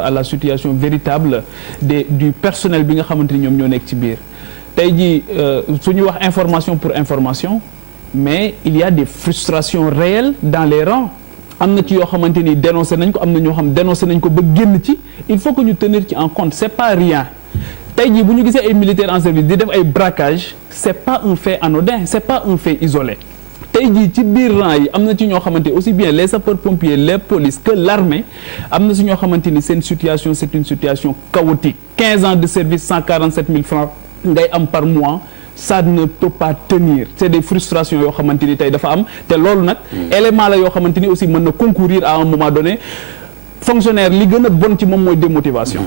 à la situation véritable du personnel bi nga xamante ni ñoom ñoo nekk ci biir tey jii su ñu wax information pour information mais il y a des frustrations réelles dans les rangs am na ci yoo xamante ni dénoncé nañ ko am na ñoo xam dénoncé nañ ko ba génn ci il faut que ñu tenir ci en compte c'est pas rien tey jii bu ñu gisee ay militaires en service di def ay braquage c'est pas un fait anodin c'est pas un fait isolé tey jii ci biir rang yi am na ci ñoo xamante aussi bien les sapeurs-pompiers les polices que l'armée am na si ñoo xamante ni seen situation c'est une situation chaotique 15 ans de service 147 000 francs ngay am par mois ça ne peut pas tenir c'est des frustrations yoo xamante ni tey dafa am te loolu nag élément la yoo xamante ni aussi mën na concourir à un moment donné fonctionnaire li gën a bon ci moom mooy démotivation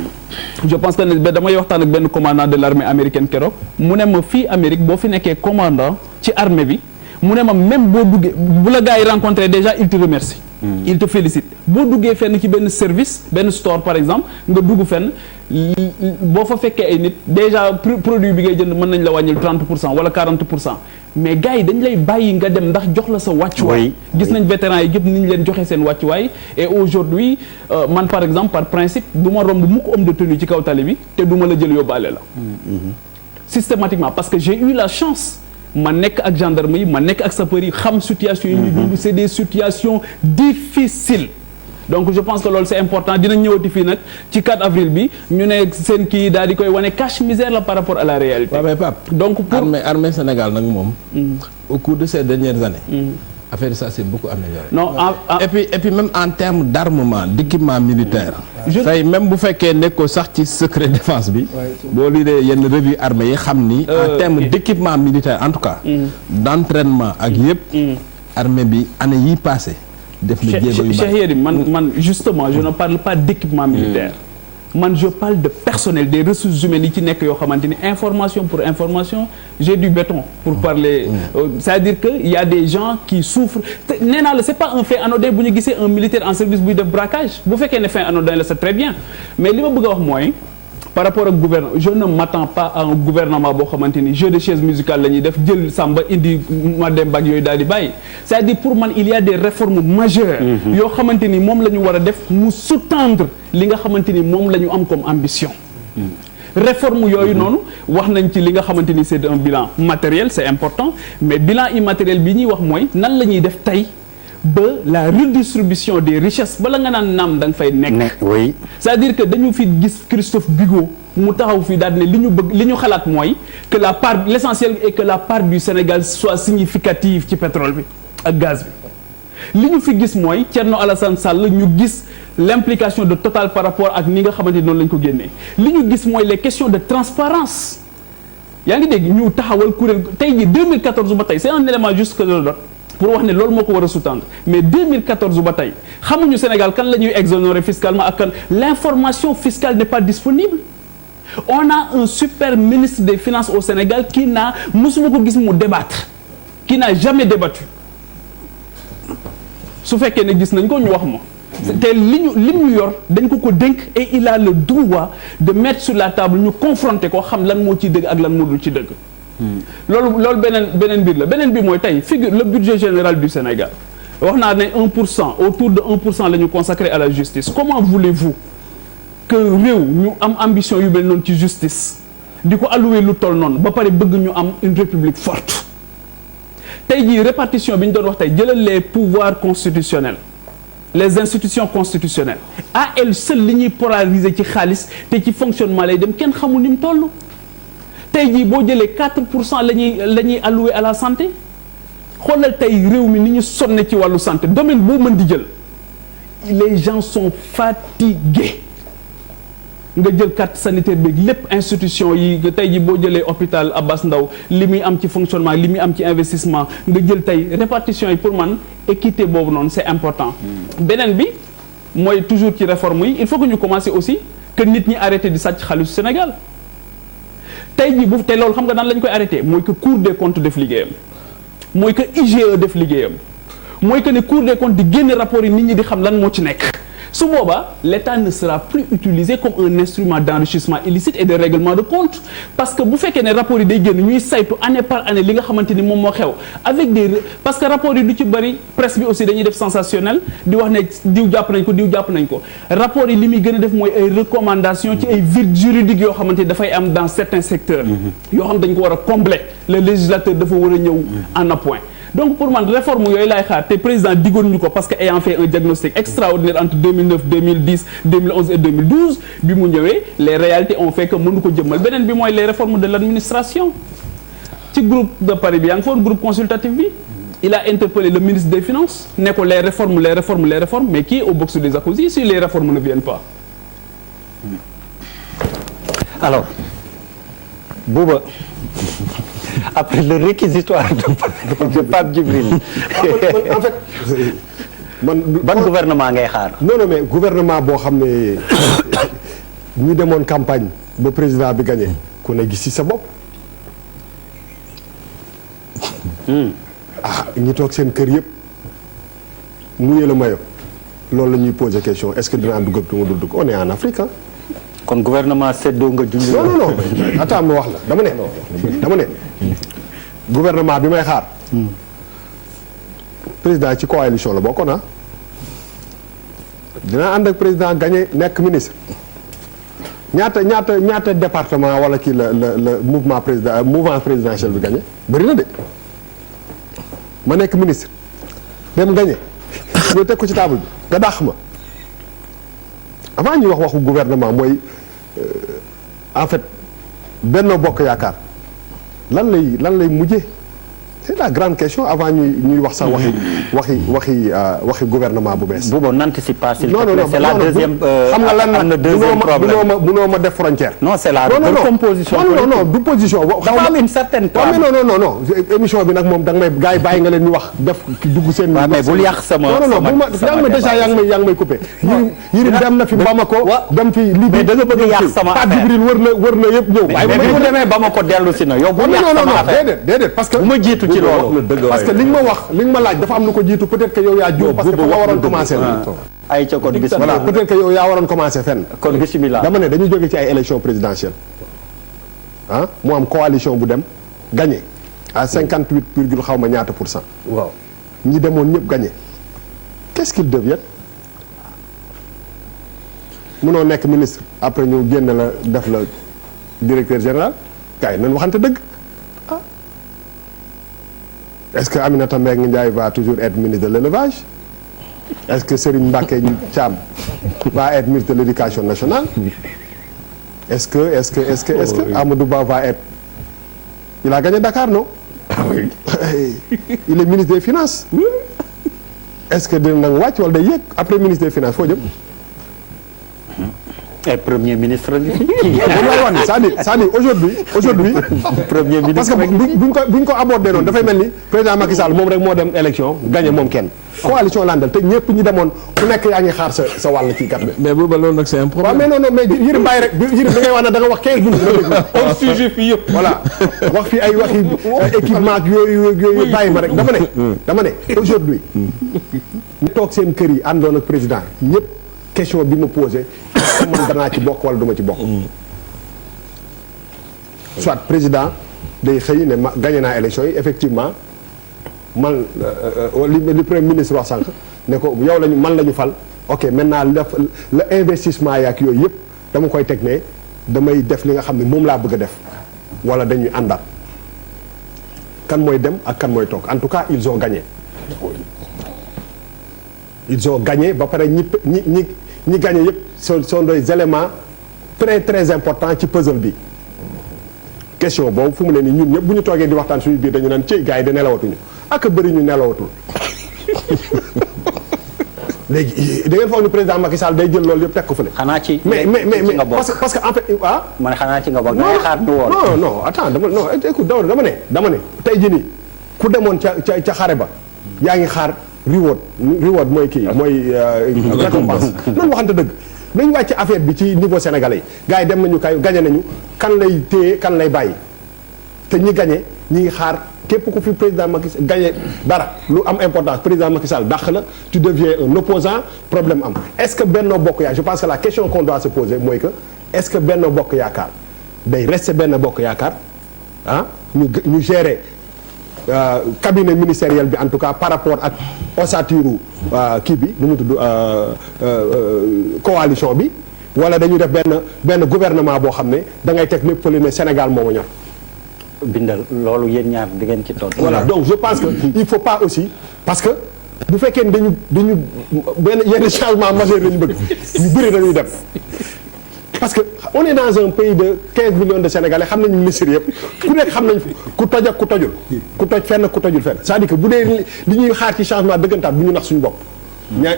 je pense que ne damay waxtaan ak benn commandant de l'armée américaine keroog mu ne ma fii Amérique boo fi nekkee commandant ci armée bi mu ne ma même boo duggee bu la gars yi rencontré déjà il te remercie il te félicite boo duggee fenn ci benn service benn store par exemple nga dugg fenn boo fa fekkee ay nit déjà produit bi ngay jënd mën nañ la wàññil 30% wala 40% mais gars yi dañ lay bàyyi nga dem ndax jox la sa wàccuwaay gis nañ vétérans yi yëpp ni ñu leen joxe seen wàccuwaay et aujourd'hui man par exemple par principe du ma romb mukk homme de tenue ci kaw tali bi te du ma la jël yóbbaale la systématiquement parce que j'ai eu la chance ma nekk ak gendarme yi ma nekk ak sapeurs yi xam situation yi ñu dund c'est des situations difficiles donc je pense que loolu c'est important dinañ ñëwati fii nag ci 4 avril bi ñu ne seen kii daal di koy wane cache misère la par rapport à la réalité. waaw mais Pape donc pour armée Sénégal nag moom au cours de ces dernières années affaire ça c'est beaucoup amélioré. non et puis même en termes d'armement d'équipement militaire. tey même bu fekkee nekkoo sax ci secret défense bi. boo liiree yenn revue armée yi xam ni. en termes d'équipement militaire en tout cas. d'entraînement ak yëpp. armée bi année yi passé def na jéego yu Cheikh Yérim man justement je ne parle pas d'équipement militaire. man je parle de personnel des ressources humaines yi ci nekk yoo xamante ni information pour information j'ai du béton pour parler c'est-à-dire que il y a des gens qui souffrent nee naa la c'est pas un fait anodin bu ñu gisee un militaire en service buy def braquage bu fekkee ne fait anodin la c'est très bien mais li ma bëgg a wax mooy par rapport ak gouvernement je ne m'attends pas à un gouvernement boo xamante ni jeu de chaise musicale la ñuy def jël samba indi madem bag yooyu daal di bàyyi c'est-à-dire pour man il y a des réformes majeures yoo xamante ni moom la ñu war a def mu sous-tendre li nga xamante ni moom la ñu am comme ambition réforme yooyu noonu wax nañ ci li nga xamante ni c'est un bilan matériel c'est important mais bilan immatériel bi ñuy wax mooy nan la ñuy def tey ba la redistribution des richesses bala nga naan naam da nga fay nekk. oui. c'est-à-dire que dañu fi gis Christophe Bigot mu taxaw fii daal ne li ñu bëgg li ñu xalaat mooy que la part l'essentiel est que la part du Sénégal soit significative ci pétrole bi ak gaz bi li ñu fi gis mooy Thierno Alassane Sall ñu gis l'implication de Total par rapport ak ni nga xamante ni noonu la ñu ko génnee li ñu gis mooy les questions de transparence yaa ngi dégg ñu taxawal kuréel tey jii 2014 ba tey c'est un élément juste que je le donne pour wax ne loolu moo ko war a sous-tendre mais 2014 ba tey xamuñu Sénégal kan la ñuy exonérer fiscalement ak kan l'information fiscale n'est pas disponible on a un super ministre des finances au Sénégal qui n'a mësuma ko gis mu débattre qui n'a jamais débattu su fekkee ne gis nañ ko ñu wax ma te li ñu yor dañ ko dénk et il a le droit de mettre sur la table ñu confronter ko xam lan moo ci dëgg ak lan moo dul ci dëgg loolu beneen mbir la beneen bi mooy tey figure le budget général du Sénégal wax naa ne 1% autour de 1% la ñu consacré à la justice comment voulez-vous que réew ñu am ambition yu mel noonu ci justice di ko allouer lu toll noonu ba pare bëgg ñu am une république forte tey jii répartition bi ñu doon wax tey jëlal les pouvoirs constitutionnels les institutions constitutionnelles à elles seules li ñuy polariser ci xaalis te ci fonctionnement lay dem kenn xamul ni mu toll tey jii boo jëlee 4% la ñuy alloué à la santé xoolal tey réew mi ni ñu sonne ci wàllu santé domaine boo mën di jël les gens sont fatigués nga jël carte sanitaire bi lépp institution yi tey jii boo jëlee hôpital Abass Ndao li muy am ci fonctionnement li muy am ci investissement nga jël tey répartition yi pour man équité boobu noonu c'est important beneen bi mooy toujours ci réforme yi il faut que ñu commencer aussi que nit ñi arrêter di sàcc xaalisu Sénégal tey jii bu te loolu xam nga daan lañ koy arrêté mooy que Cour des comptes def liggéeyam mooy que IGE def liggéeyam mooy que ne Cour des comptes di génne rapport yi nit ñi di xam lan moo ci nekk su boobaa l'État ne sera plus utilisé comme un instrument d'enrichissement illicite et de règlement de compte parce que bu fekkee ne rapport yi day génn ñuy saytu année par année li nga xamante ni moom moo xew avec des parce que rapport yi du ci bëri presse bi aussi dañuy def sensationnel di wax ne diw jàpp nañ ko diw jàpp nañ ko rapport yi li muy gën a def mooy ay recommandations ci ay vides juridiques yoo xamante ni dafay am dans certains secteurs yoo xam dañ ko war a combler le législateur dafa war a ñëw en appoint donc pour man réforme yooyu laay xaar te président diggoon ñu ko parce que ayant fait un diagnostic extraordinaire entre 2009 2010 2011 et 2012 bi mu ñëwee les réalités ont fait que mënu ko jëmmal beneen bi mooy les réformes de l'administration ci groupe de Paris bi yaa ngi foon groupe consultatif bi il a interpellé le ministre des Finances ne ko les réformes mais qui est au box des accusés si les réformes ne viennent pas. Alors Bouba après le réquisitoire de Pape Djibril en fait ban gouvernement ngay xaar. non mais gouvernement boo xam ne ñi demoon campagne ba président bi gagné ku ne gis ci sa bopp. ñi toog seen kër yëpp muyee la mayo loolu la ñuy poser question est-ce que dinaa dugg ak du ma dul dugg on est en Afrique hein. kon gouvernement seddoo nga junj. non attends ma wax la dama ne gouvernement bi may xaar président ci coalition la bokkoon na dinaa ànd ak président gagné nekk ministre ñaata département wala kii la mouvement présidentiel bi gagné bëri na de ma nekk ministre dem gagné ñu teg ko ci table bi nga dàq ma avant ñuy wax waxu gouvernement mooy en fait Benno Bokk Yaakaar lan lay mujjee c'est la grande question avant ñuy wax sax waxi gouvernement bu bees. Bouba n'anticipe pas s'il te non plaît. C'est la deuxième xam nga lan am na deuxième problème munoo ma def frontière. non c'est la recomposition non du position. dafa am une certaine trame. non émission bi nag moom da nga may gars yi bàyyi nga leen ñu wax def dugg seen. waaw mais bul yàq sama yaa ngi may coupé. Yirim dem na fi Bamako. dem fi Libye mais da nga bëgg yàq sama affaire Pape Djibril wër na yëpp ñëw. mais bu demee Bamako dellu si na yow bu yàq sama affaire déedéet parce que bu ma jiitu ci loolu parce que li nga ma laaj dafa am lu ko jiitu peut-être que yow yaa juum parce que fa nga waroon commencer ay ca kon bismillah voilà peut-être que yow yaa waroon commencer fenn kon bismillah dama ne dañu jóge ci ay élections présidentielles mu am coalition bu dem gagné à 58 virgule xaw ma ñaata %. waaw ñi demoon ñëpp gagné qu'est-ce qu'ils deviennent munoo nekk ministre après ñu génn la def la directeur général gars yi nañ waxante dëgg. Est-ce que Aminata Mbengue Ndiaye va toujours être ministre de l'élevage? Est-ce que Serigne Mbacké Thiam va être ministre de l'éducation nationale? Est-ce que Amadou Ba va être... Il a gagné Dakar, non? Oui. Il est ministre des Finances. Est-ce que dina nag wàcc wala day yéeg après ministre des Finances foo jëm? et premier ministre bi. c'est-à-dire aujourd'hui premier ministre parce que buñ ko abordé noonu dafay mel ni président Macky Sall moom rek moo dem élection gagné moom kenn. coalition landal te ñëpp ñi demoon ku nekk yaa ngi xaar sa wàll ci kat. mais booba loolu nag c'est un problème. waaw mais non mais Yirim bàyyi rek Yirim da ngay wax ne da nga wax 15 minutes nga déglu. hors sujet fii yëpp. voilà wax fi ay waxi équipement ak yooyu bàyyi ma rek dama ne aujourd'hui ñu toog seen kër yi àndoon ak président ñëpp question bi ma posé man danaa ci bokk wala duma ci bokk. soit président day xëy ne ma gagné naa élection yi effectivement man li premier ministre wax sànq ne ko yow man la ñu fal ok maintenant la investissement yaak yooyu yëpp dama koy teg ne damay def li nga xam ne moom laa bëgg a def wala dañuy àndaat kan mooy dem ak kan mooy toog en tout cas ils ont gagné. Ils ont gagné ba pare ñi gagné yëpp sont des éléments très très importants ci puzzle bi question boobu fu mu ne nii ñun ñëpp bu ñu toogee di waxtaan suñu biir dañu naan ci gars yi de nelawatuñu ak bëri ñu nelawatul léegi da ngeen foog ni président Macky Sall day jël loolu yëpp teg ko fële. xanaa ci mais parce que en fait man xanaa ci nga bokk da ngay xaar ñu woon. non attends écoute dama ne tey jii nii ku demoon ca xare ba yaa ngi xaar. reward mooy kii mooy récompense noonu waxante dëgg nañu wàcc affaire bi ci niveau sénégalais yi gars yi dem nañu kay gagné nañu kan lay téye kan lay bàyyi te ñi gagné ñi ngi xaar képp ku fi président Macky Sall gagné dara lu am importance président Macky Sall dàq la tu deviens un opposant problème am est-ce que Benno Bokk Yaakaar je pense que la question qu'on doit se poser mooy que est-ce que Benno Bokk Yaakaar day rester Benno Bokk Yaakaar ah ñu gérer cabinet ministériel bi en tout cas par rapport ak ossature kii bi nu mu tudd coalition bi wala dañu def benn gouvernement boo xam ne da ngay teg lépp fële ne Sénégal moo ma ñor. bindal loolu yéen ñaar di ngeen ci tontu. voilà donc je pense que il faut pas aussi parce que bu fekkee ne dañu benn yenn changement majeur lañu bëgg ñu bëri dañuy dem parce que on est dans un pays de 15 millions de Sénégalais xam nañu ministre yëpp ku nekk xam nañ ku toj ak ku tojul ku toj fenn ku tojul fenn c'est-à-dire que bu dee li ñuy xaar ci changement dëggantaan bu ñu nax suñu bopp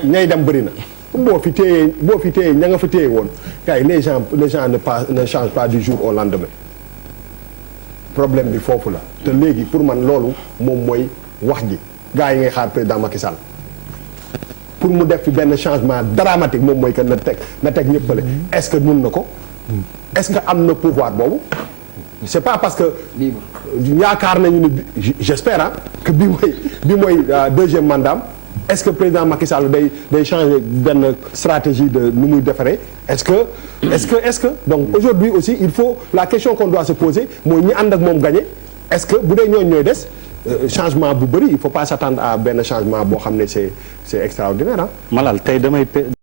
ñay dem bëri na boo fi téye ña nga fa téye woon kay les gens ne changent pas du jour au lendemain problème bi foofu la te léegi pour man loolu moom mooy wax ji gars yi ngay xaar président Macky Sall pour mu def fi benn changement dramatique moom mooy que na teg ñëpp fële est-ce que mun na ko est-ce que am na pouvoir boobu c'est pas parce que yaakaar nañu ne j'espère que bi mooy deuxième mandat est-ce que président Macky Sall day changer benn stratégie de nu muy defaree est-ce que donc aujourd'hui aussi il faut la question qu'on doit se poser mooy ñi ànd ak moom gagner est-ce que bu dee ñooy des changement bu bëri il faut pas s'attendre à benn changement boo xam ne c'est extraordinaire ah. Malal tey damay